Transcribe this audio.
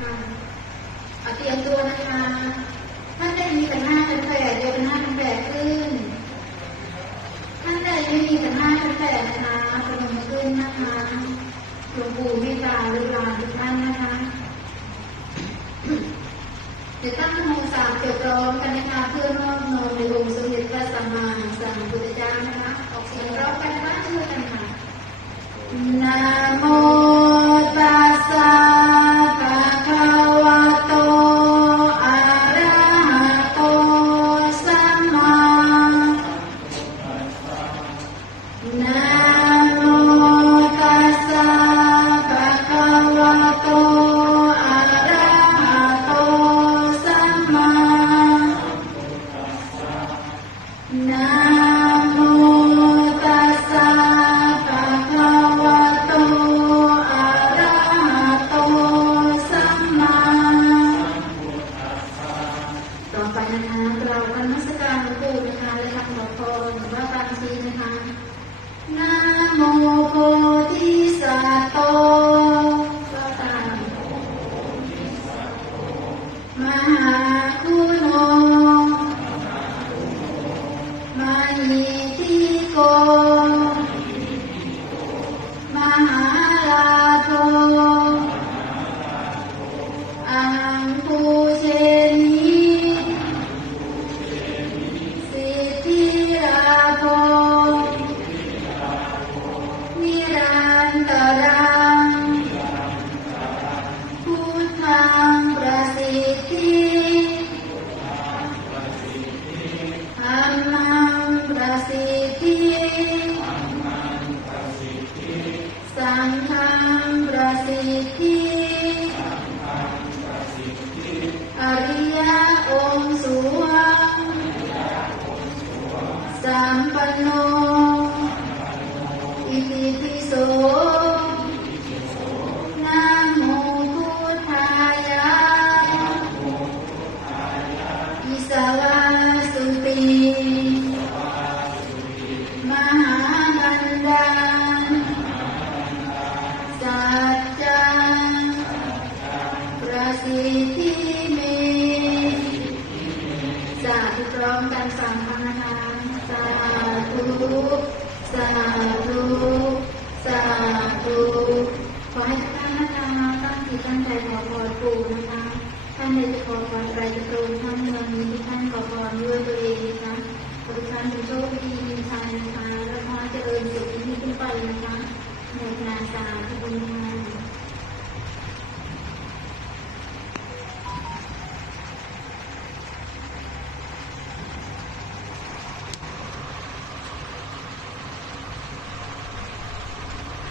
ค่ะเอาเตรียมตัวนะคะท่านใดมีขันห้าขันแปดเดียวขันห้าขันแปดขึ้นท่านใดไม่มีขันห้าขันแปดนะคะประนมขึ้นนะคะหลวงปู่เมตตาลูกหลานทุกท่านนะคะเดี๋ยวตั้งโมสามจบร้องกันนะคะเพื่อมอบนมในองค์สมเด็จพระสัมมาสัมพุทธเจ้านะคะออกเสียงร้องกันนะคะช่วยกันค่ะนะ สังฆังประสิทธิอริยองค์สวงสัมปันโนอิติปิโสนะโมพุทธายะอิสวา ทิทธิเมสาธุพร้อมกันสามครั้งนะคะสาธุสาธุสาธุขอให้ทุกท่านนะคะตั้งจิตตั้งใจขอพรปู่นะคะท่านใดจะขอพรอะไรจะตรงท่านเมืองนี้ที่ท่านขอพรด้วยตัวเองนะคะขอทุกท่านเป็นโชคดีมีชัยนะคะและขอให้เจริญสุขยิ่งขึ้นไปนะคะในงานสาธุบุญค่ะ